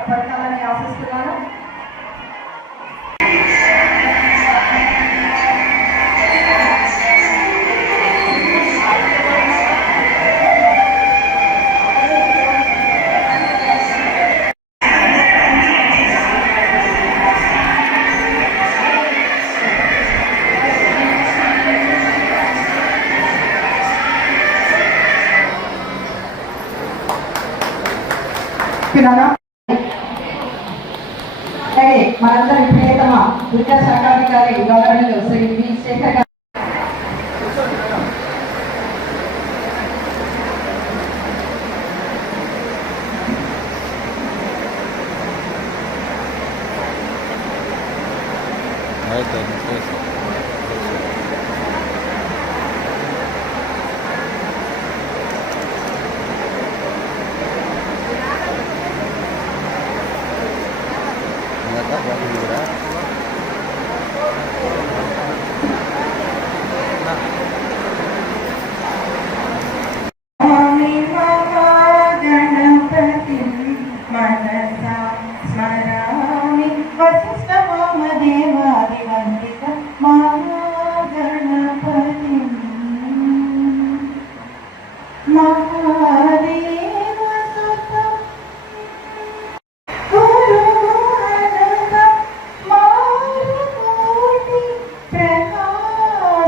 పడతామని ఆశిస్తున్నాను Gracias. మనందరి ప్రియతమ విద్యా శాఖాధికారి గవర్నర్ శ్రీ వి శేఖర్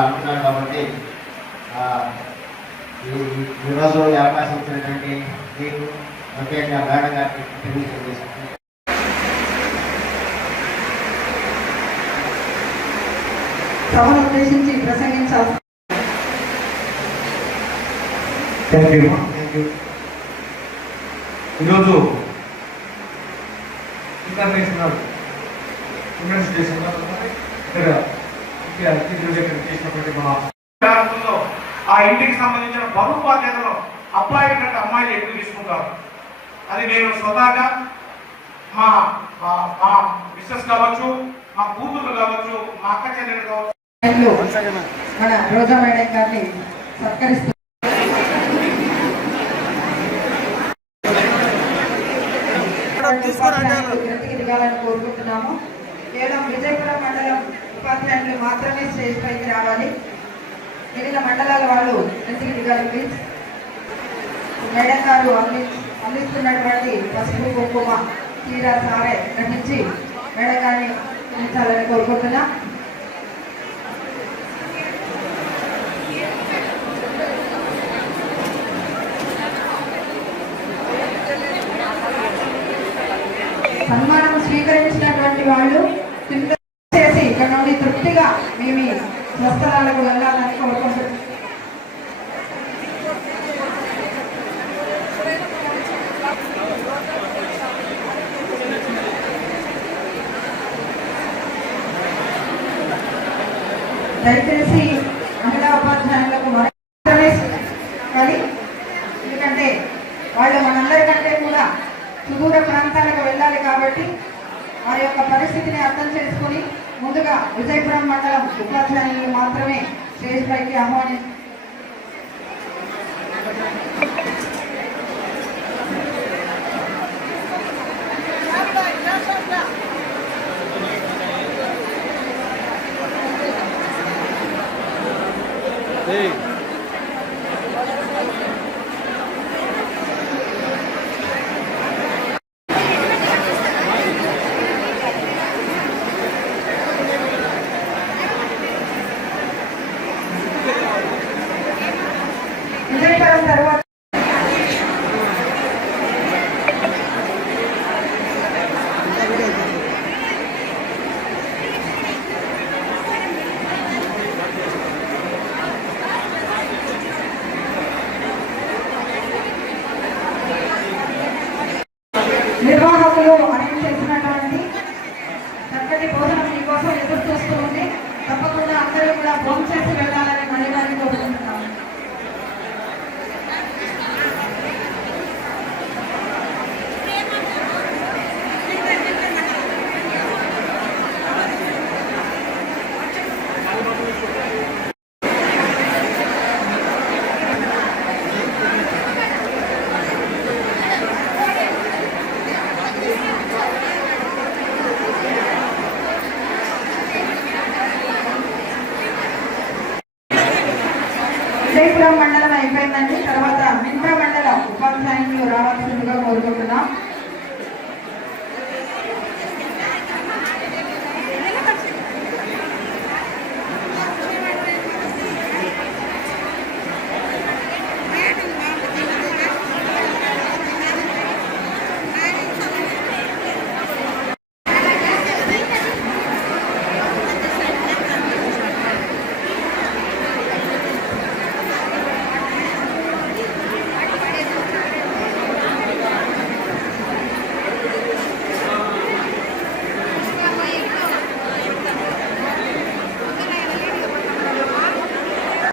అనుకున్నారు కాబట్టి ఈరోజు ఈ అవకాశం ఇచ్చినటువంటి మీకు ముఖ్యంగా మేడం గారికి సభను ఉద్దేశించి ప్రసంగించాల్సి యూ ఈరోజు ఇంటర్నేషనల్ ఉమెన్స్ డే సందర్భంగా ఇక్కడ చేసినటువంటి ఆ ఇంటికి సంబంధించిన బరువు బాధ్యతలు అబ్బాయి కంటే అమ్మాయిలు ఎక్కువ తీసుకుంటారు. అది నేను స్వతహాగా మా మా- మిస్సెస్ కావచ్చు మా కూతురు కావచ్చు మా అక్క చెల్లెలు కావచ్చు. మన రోజా మేడం గారిని సత్కరిస్తూ కోరుకుంటున్నాము. కేవలం విజయపురం మండలం ఉపాధ్యాయులు మాత్రమే స్టేజ్ పైకి రావాలి. మిగిలిన మండలాల వాళ్ళు విరతికి గారు ప్లీజ్. మేడం గారు అంది అందిస్తున్నటువంటి పసుపు కుంకుమ తీరా సారే గ్రహించి మేడం గారిని అందించాలని కోరుకుంటున్నా. సన్మానం స్వీకరించినటువంటి వాళ్ళు చేసి ఇక్కడ నుండి తృప్తిగా మేము స్వస్థలాలకు వెళ్ళాలని కోరుకుంటున్నాం. దయచేసి శ్రేష్ఠకి అమ్మాని Hey. తర్వాత నిర్వాహకులు అరేంజ్ చేసినటువంటి చక్కటి భోజనం మీకోసం ఎదురు చూస్తూ ఉంది. తప్పకుండా అందరూ కూడా భోజనం విజయపురం మండలం